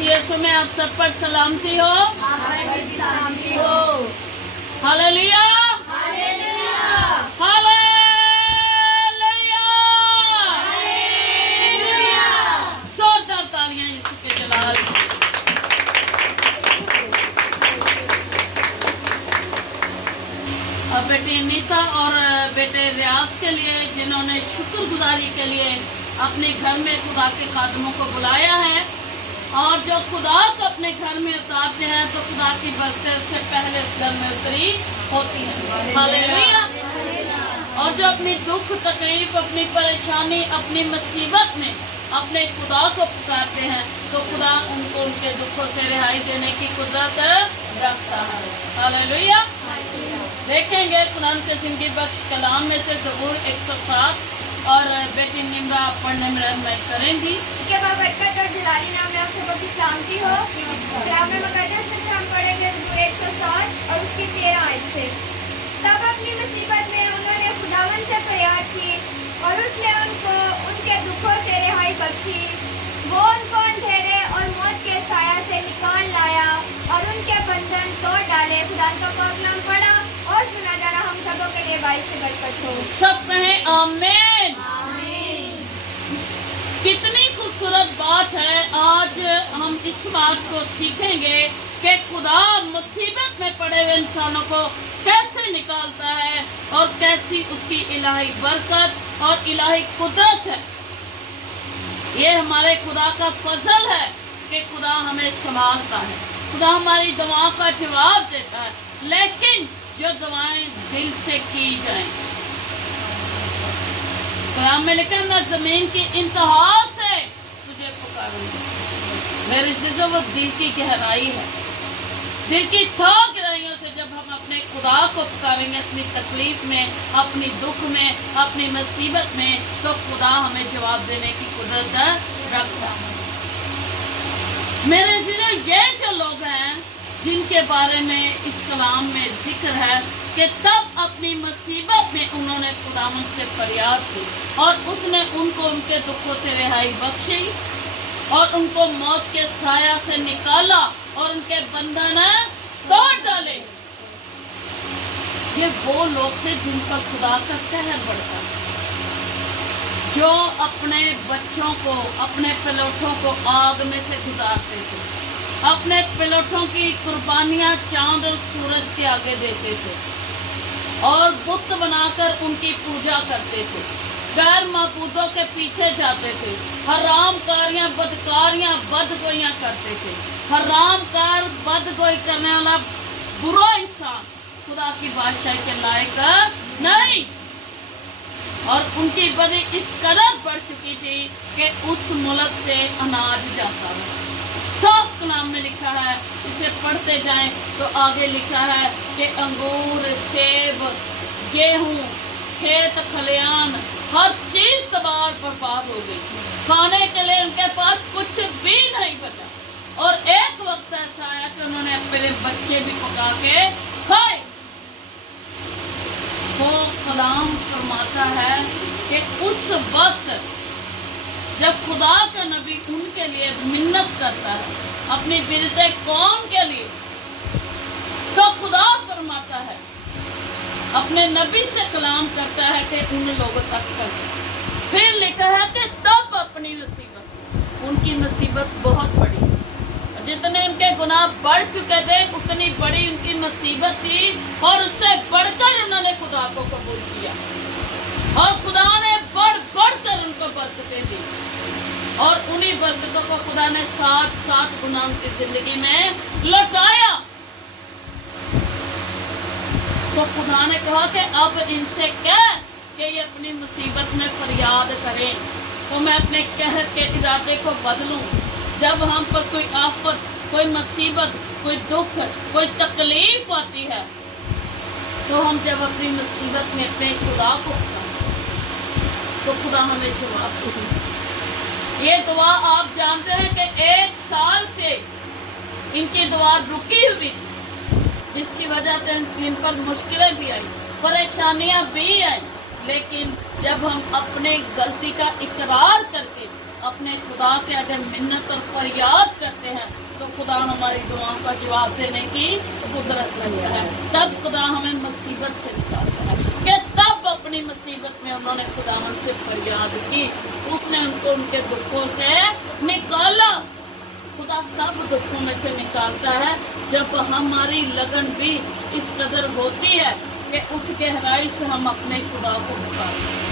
यीशु में आप सब पर सलामती हो। हालेलुया, हालेलुया, जोरदार तालियां यीशु के जलाल। बेटी नीता और बेटे रियाज के लिए जिन्होंने शुक्रगुजारी के लिए अपने घर में खुदा के खादमों को बुलाया है, और जो खुदा को अपने घर में उतारते हैं तो खुदा की बरकत से पहले इस घर में उतरी होती है। हालेलुया। और जो अपनी दुख तकलीफ, अपनी परेशानी, अपनी मुसीबत में अपने खुदा को पुकारते हैं तो खुदा उनको उनके दुखों से रिहाई देने की कुदरत रखता है। हालेलुया। देखेंगे कुरान के जिंदगी बख्श कलाम में से ज़बूर 107 और बेटी निम्रा पढ़ने में रहनुमाई करेंगी। के बाबरकत और जलाली नाम में आप सबको की शांति हो। कलाम में मुकद्दस में हम पढ़ेंगे ज़बूर 107 और उसकी 13 आयत से। तब अपनी मुसीबत में उन्होंने खुदावन से फरियाद की और उसने उनको उनके दुखों से रिहाई बख्शी। वो उनको अंधेरे और मौत के साया से निकाल लाया और उनके बंधन तोड़ डाले। खुदा का कलाम पढ़ा और सुना जा रहा हम सबों के लिए बाइस से बरकत हो। सब कहें आमीन। आमीन। कितनी खूबसूरत बात है। आज हम इस बात को सीखेंगे कि खुदा मुसीबत में पड़े हुए इंसानों को कैसे निकालता है और कैसी उसकी इलाही बरकत और इलाही कुदरत है। ये हमारे खुदा का फजल है कि खुदा हमें संभालता है, खुदा हमारी दुआओं का जवाब देता है, लेकिन जो दुआएं दिल से की जाएं। कलाम में लिखा, मैं जमीन की इंतहा से तुझे पुकारूंगा। मेरे जिज़ो वो दिल की गहराई है, दिल की थोक गहराइयों से जब हम अपने खुदा को पुकारेंगे अपनी तकलीफ में, अपनी दुख में, अपनी मुसीबत में, तो खुदा हमें जवाब देने की कुदरत रखता है। मेरे जिज़ो ये जो लोग हैं जिनके बारे में इस कलाम में जिक्र है कि तब अपनी मुसीबत में उन्होंने खुदावंद से फरियाद की और उसने उनको उनके दुखों से रिहाई बख्शी और उनको मौत के साया से निकाला और उनके बंधन तोड़ डाले। ये वो लोग थे जिन पर खुदा का कहर बढ़ता, जो अपने बच्चों को, अपने पिलोठों को आग में से गुजारते थे, अपने पिलोठों की कुर्बानियां चांद और सूरज के आगे देते थे और बुत बनाकर उनकी पूजा करते थे, गैर माबूदों के पीछे जाते थे, हराम कारियां, बदकारियां, बदगोइयां करते थे। हराम कार, बदगोई करने वाला बुरा इंसान खुदा की बादशाही के लायक नहीं। और उनकी बदी इस कदर बढ़ चुकी थी कि उस मुल्क से अनाज जाता है। साफ कलाम में लिखा है, इसे पढ़ते जाएं तो आगे लिखा है कि अंगूर, सेब, गेहूं, खेत खलियान, हर चीज तबाह बर्बाद हो गई। खाने के लिए उनके पास कुछ भी नहीं बचा। और एक वक्त ऐसा आया कि उन्होंने अपने बच्चे भी पका के खाए। वो कलाम फरमाता है कि उस वक्त जब खुदा का नबी उनके लिए मिन्नत करता है अपनी बिरते कौम के लिए, तो खुदा फरमाता है, अपने नबी से कलाम करता है कि उन लोगों तक कर। फिर लिखा है कि तब अपनी मुसीबत, उनकी मुसीबत बहुत बड़ी, जितने उनके गुनाह बढ़ चुके थे उतनी बड़ी उनकी मुसीबत थी और उससे बढ़कर उन्होंने खुदा को कबूल किया और खुदा ने बढ़ बढ़कर उनको बरकतें दी और उन्हीं बरकतों को खुदा ने 7 गुना उनकी जिंदगी में लौटाया। तो खुदा ने कहा कि अब इनसे कह कि ये अपनी मुसीबत में फरियाद करें तो मैं अपने कहर के इरादे को बदलूं। जब हम पर कोई आफत, कोई मुसीबत, कोई दुख, कोई तकलीफ आती है तो हम जब अपनी मुसीबत में अपने खुदा को तो खुदा हमें जवाब देता। ये दुआ आप जानते हैं कि 1 साल से इनकी दुआ रुकी हुई, जिसकी वजह से इन पर मुश्किलें भी आई, परेशानियां भी आई, लेकिन जब हम अपने गलती का इकरार करके अपने खुदा के आगे मिन्नत और फरियाद करते हैं खुदा हमारी दुआओं का जवाब देने की कुदरत रखता है। तब खुदा हमें मुसीबत से निकालता है कि तब अपनी मुसीबत में उन्होंने खुदावन से फरियाद की, उसने उनको उनके दुखों से निकाला। खुदा तब दुखों में से निकालता है जब हमारी लगन भी इस कदर होती है कि उस गहराई से हम अपने खुदा को पुकारते हैं।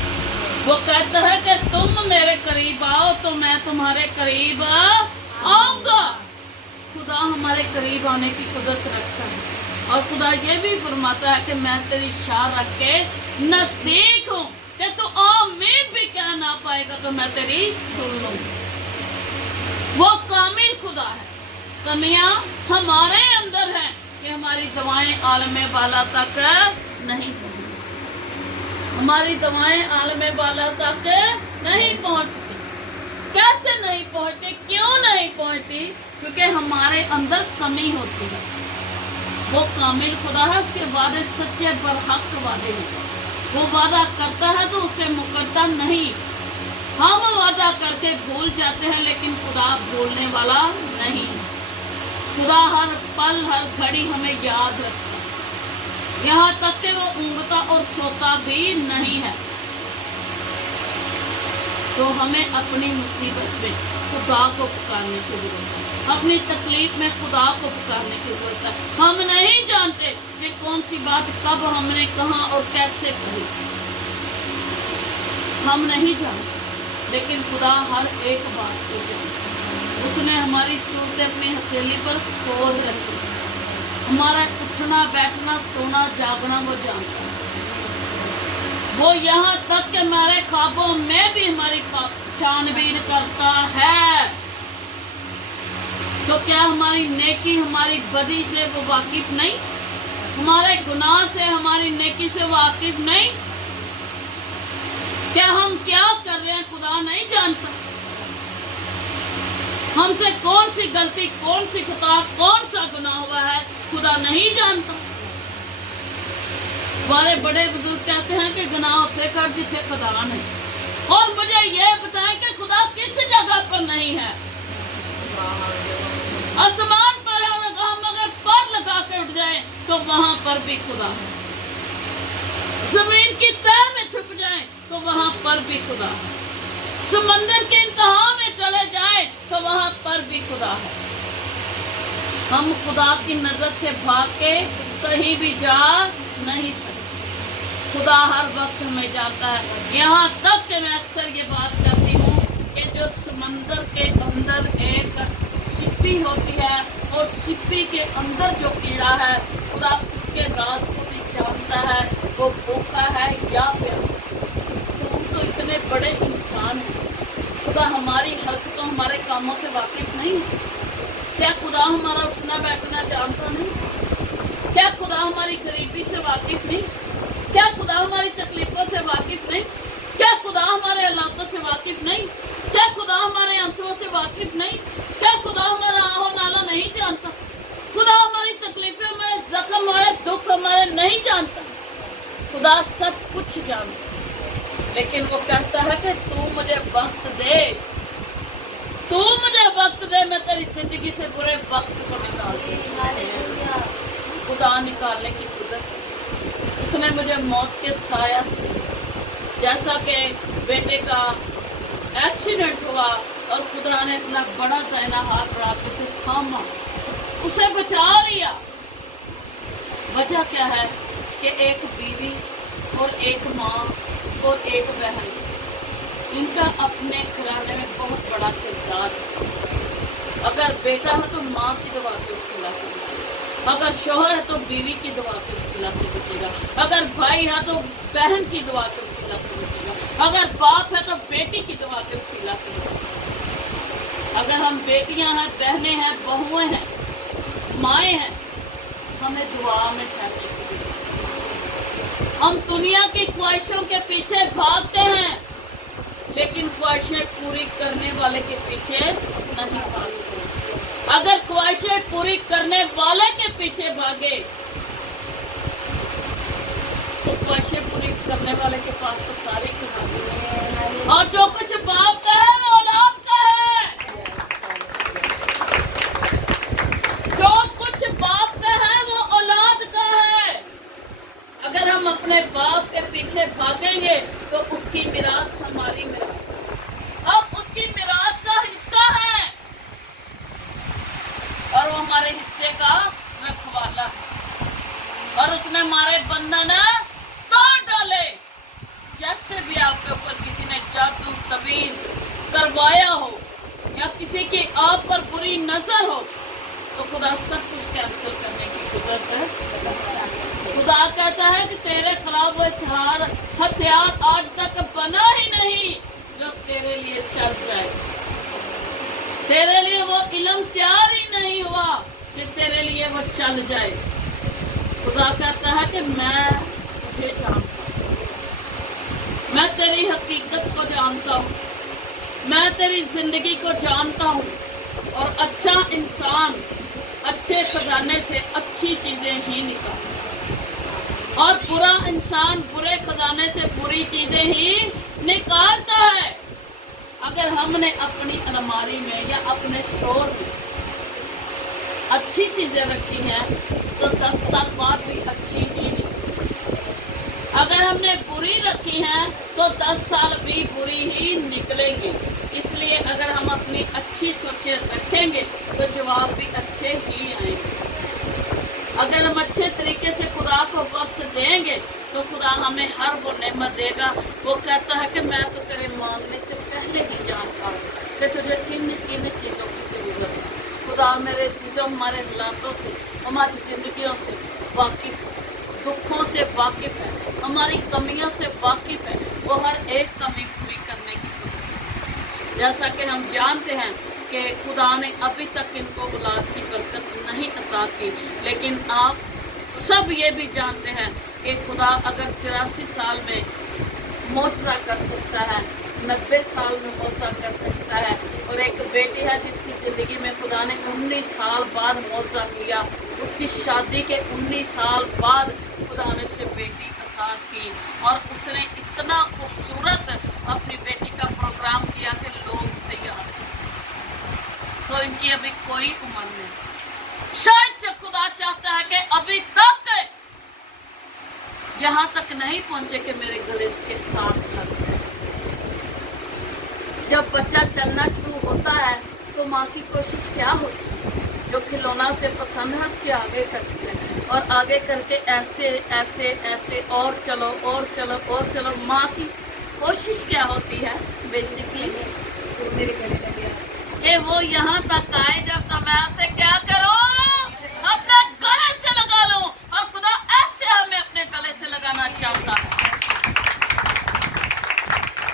वो कहता है कि तुम मेरे करीब आओ तो मैं तुम्हारे करीब आऊंगा। खुदा हमारे करीब आने की कुदरत रखता है और खुदा ये भी फरमाता है कि मैं तेरी शाह रख के नजदीक हूँ कि तू आमीन भी कह ना पाएगा तो मैं तेरी सुन लूंगी। वो कामिल खुदा है। कमियां हमारे अंदर हैं कि हमारी दवाएं आलमे बाला तक नहीं पहुंचती, हमारी दवाएं आलमे बाला तक नहीं पहुंचती। कैसे नहीं पहुंचती, क्यों नहीं पहुंचती? क्योंकि हमारे अंदर कमी होती है। वो कामिल खुदा है, उसके वादे सच्चे बरहक वादे हैं। वो वादा करता है तो उससे मुकरता नहीं। हम वादा करके भूल जाते हैं लेकिन खुदा भूलने वाला नहीं। खुदा हर पल हर घड़ी हमें याद रखता है, यहाँ तक कि वो ऊँघता और सोता भी नहीं है। तो हमें अपनी मुसीबत में खुदा को पुकारने की जरूरत है, अपनी तकलीफ में खुदा को पुकारने की जरूरत है। हम नहीं जानते कि कौन सी बात कब हमने कहा और कैसे कही, हम नहीं जानते, लेकिन खुदा हर एक बात को जानता है। उसने हमारी सूरतें अपनी हथेली पर खोद रखी है। हमारा उठना बैठना सोना जागना वो जानता है। वो यहाँ तक कि हमारे ख्वाबों में भी हमारी छानबीन करता है। तो क्या हमारी नेकी हमारी बदी से वो वाकिफ नहीं? हमारे गुनाह से हमारी नेकी से वाकिफ नहीं? क्या हम क्या कर रहे हैं खुदा नहीं जानता? हमसे कौन सी गलती, कौन सी खता, कौन सा गुनाह हुआ है खुदा नहीं जानता। हमारे बड़े बुजुर्ग कहते हैं कि गुनाह उसे कर जिसे खुदा नहीं। और मुझे ये बताएं कि खुदा किस जगह पर नहीं है? आसमान पर है, हम अगर पर लगा के उठ जाए तो वहां पर भी खुदा है। जमीन की तह में छुप जाए तो वहां पर भी खुदा है। समंदर के इंतहा में चले जाए तो वहां पर भी खुदा है। हम खुदा की नजर से भाग के कहीं भी जा नहीं सकते। खुदा हर वक्त हमें जानता है। यहाँ तक कि मैं अक्सर ये बात करती हूँ कि जो समंदर के अंदर एक सिप्पी होती है और सिप्पी के अंदर जो कीड़ा है खुदा उसके राज को भी जानता है, वो भूखा है या प्यासा। तो हम तो इतने बड़े इंसान हैं, खुदा हमारी हरकतों हमारे कामों से वाकिफ नहीं? क्या खुदा हमारा उठना बैठना जानता नहीं? क्या खुदा हमारी गरीबी से वाकिफ नहीं? क्या खुदा हमारी तकलीफों से वाकिफ नहीं? क्या खुदा हमारे हालातों से वाकिफ नहीं? क्या खुदा हमारे आंसुओं से वाकिफ नहीं? क्या खुदा हमारा आहो नाला नहीं जानता? खुदा हमारी तकलीफें, हमारे जख्म, हमारे दुख हमारे नहीं जानता? खुदा सब कुछ जानता, लेकिन वो कहता है कि तू मुझे वक्त दे, तू मुझे वक्त दे, मैं तेरी जिंदगी से बुरे वक्त को निकाल दूंगा। खुदा निकालने की कुदरत। उसने मुझे मौत के साया से, जैसा कि बेटे का एक्सीडेंट हुआ और खुदा ने अपना बड़ा दाहिना हाथ बढ़ा के उसे थामा, उसे बचा लिया। वजह क्या है कि एक बीवी और एक माँ और एक बहन, इनका अपने घराने में बहुत बड़ा किरदार है। अगर बेटा है तो माँ की दुआ के उसीला से बचेगा, अगर शोहर है तो बीवी की दुआ के उसीला से बचेगा, अगर भाई है तो बहन की दुआ के उसीला से बचेगा, अगर बाप है तो बेटी की दुआ के उसीला से बचेगा। अगर हम बेटियां हैं, बहनें हैं, बहुएं हैं, माएँ हैं, हमें दुआ में ठहरने की जरूरत है। हम दुनिया की ख्वाहिशों के पीछे भागते हैं, लेकिन ख्वाहिशें पूरी करने वाले के पीछे नहीं भागते। अगर ख्वाहिशें पूरी करने वाले के पीछे भागे तो ख्वाहिशें पूरी करने वाले के पास तो सारे खजाने, और जो कुछ बाप का है वो औलाद का है। हमारे हिस्से का रखवाला है और उसने हमारे बंधन तोड़ डाले। जैसे भी आपके ऊपर किसी ने जादू तवीज करवाया हो या किसी की आप पर बुरी नजर हो तो खुदा सब कुछ कैंसिल करने की कुदरत है। खुदा कहता है कि तेरे खिलाफ वो हथियार आज तक बना ही नहीं जो तेरे लिए चल जाए। तेरे लिए वो इल्म तैयार ही नहीं हुआ कि तेरे लिए वो चल जाए। खुदा कहता है कि मैं तुझे जानता हूँ, मैं तेरी हकीकत को जानता हूँ, मैं तेरी जिंदगी को जानता हूँ। और अच्छा इंसान अच्छे खजाने से अच्छी चीजें ही निकालता और बुरा इंसान बुरे खजाने से बुरी चीजें ही निकालता है। अगर हमने अपनी अलमारी में या अपने स्टोर में अच्छी चीजें रखी हैं तो 10 साल बाद भी अच्छी ही निकलेगी। अगर हमने बुरी रखी हैं तो 10 साल भी बुरी ही निकलेंगी। इसलिए अगर हम अपनी अच्छी सोचें रखेंगे तो जवाब भी अच्छे ही आएंगे। अगर हम अच्छे तरीके से खुदा को वक्त देंगे तो खुदा हमें हर वो नेमत देगा। वो कहता है कि मैं तो तेरे मांगने से पहले ही जानता हूँ कि तुझे किन किन चीज़ों की जरूरत है। खुदा मेरे चीज़ों हमारे हालातों से हमारी जिंदगियों से वाकिफ है, दुखों से वाकिफ है, हमारी कमियों से वाकिफ है। वो हर एक कमी पूरी करने की जैसा कि हम जानते हैं कि खुदा ने अभी तक इनको औलाद की बरकत नहीं अता की, लेकिन आप सब ये भी जानते हैं कि खुदा अगर 83 साल में मोजरा कर सकता है, 90 साल में मोजरा कर सकता है। और एक बेटी है जिसकी ज़िंदगी में खुदा ने 19 साल बाद मोजरा किया, उसकी शादी के 19 साल बाद खुदा ने उसे बेटी अता की और उसने इतना खूबसूरत अपनी बेटी का प्रोग्राम किया कि लोग उसे याद हैं। तो इनकी अभी कोई उम्र नहीं। शायद खुदा चाहता है कि अभी तक यहाँ तक नहीं पहुंचे कि मेरे गले के साथ लग जाए। जब बच्चा चलना शुरू होता है तो माँ की कोशिश क्या होती है, जो खिलौना से पसंद है उसके आगे करती है और आगे करके ऐसे ऐसे ऐसे और चलो और चलो और चलो। माँ की कोशिश क्या होती है बेसिकली कि वो यहाँ तक आए जब तो मैं ऐसे क्या करूँ, अपने गले से लगा लूं। और खुदा ऐसे हमें अपने गले से लगाना चाहता है।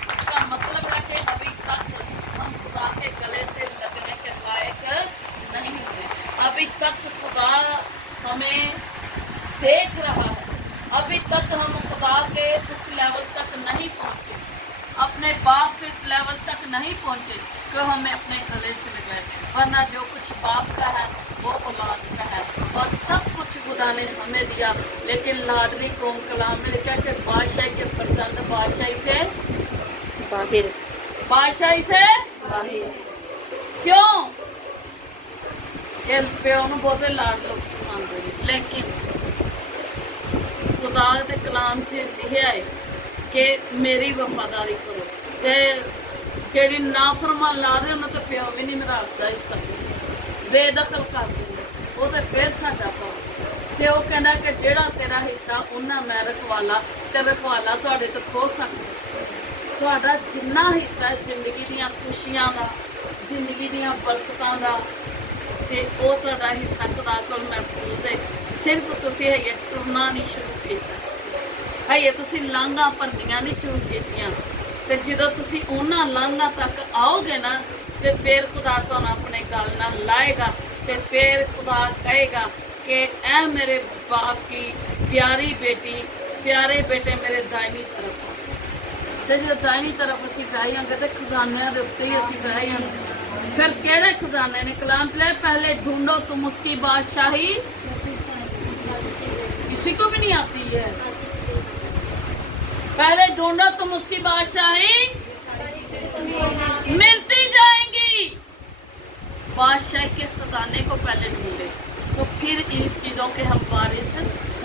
इसका मतलब है कि अभी तक हम खुदा के गले से लगने के लायक नहीं हुए। अभी तक खुदा हमें देख रहा है, अभी तक हम खुदा के उस लेवल तक नहीं पहुंचे, अपने बाप के इस लेवल तक नहीं पहुंचे तो हमें अपने गले से लगाए। वरना जो कुछ बाप का है वो औलाद का है और सब कुछ खुदा ने हमें दिया। लेकिन लाडली कौम कलाम में लिखा कि बादशाह के फर्जंद बादशाही से बाहर, बादशाही से बाहर। क्यों? ये प्यो नूं बहुत लाड लोग मानते हैं, लेकिन खुदा के कलाम च लिखा है कि मेरी वफादारी करो। ते जेड़ी नाफरमान ला रहे उन्हें तो प्यो भी नहीं मिरासदा हिस्सा बेदखल कर देंगे, वो तो फिर साडा पाओ। ते वो कहना कि जेड़ा तेरा हिस्सा उन्ना मैं रखवाला ते रखवाला तुहाडे तो खो सकदा। तुहाडा जिन्ना हिस्सा है जिंदगी दीयां खुशियां दा, जिंदगी दीयां बरकतां दा, ते वो तुहाडा हिस्सा खुदा कोल महफूज है। सिर्फ तुसीं है टुरना नहीं शुरू कीता, है तुसीं लांघां भरनियां नहीं शुरू कीतियां। ते जदों तुसीं उन्हां लांघां तक आओगे ना ते फिर खुदा तुहानूं अपने गल नाल लाएगा ते फिर खुदा कहेगा कि ऐ मेरे बाप की प्यारी बेटी प्यारे बेटे मेरे दाहिनी तरफ आओ। ते जो दाहिनी तरफ असीं बह जांगे ते खजानिਆਂ ਦੇ ਉੱਤੇ ही असीं बह जांगे। फिर केड़े खजाने ने? कलाम च पहले ढूंढो तुम उसकी बादशाही, किसी को भी नहीं आती है। पहले ढूंढो तुम उसकी बादशाही मिलती जाएंगी। बादशाह के खजाने को पहले ढूंढे तो फिर इन चीज़ों के हम वारिस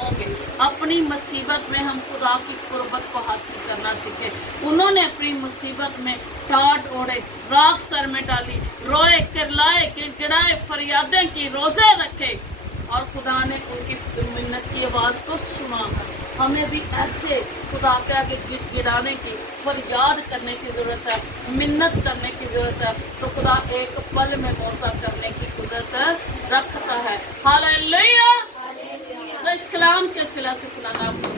होंगे। अपनी मुसीबत में हम खुदा की कुर्बत को हासिल करना सीखे। उन्होंने अपनी मुसीबत में टाट ओढ़े, राख सर में डाली, रोए, किरलाए, गिड़गिड़ाए, फरियादें की, रोजे रखे और खुदा ने उनकी मिन्नत की आवाज़ को सुना। हमें भी ऐसे खुदा के आगे गिड़गिड़ाने की, फरियाद करने की ज़रूरत है, मिन्नत करने की ज़रूरत है। तो खुदा एक पल में मौसा करने की कुदरत रखता है। हालेलुया। तो इस कलाम के सिला से खुदा ने आपको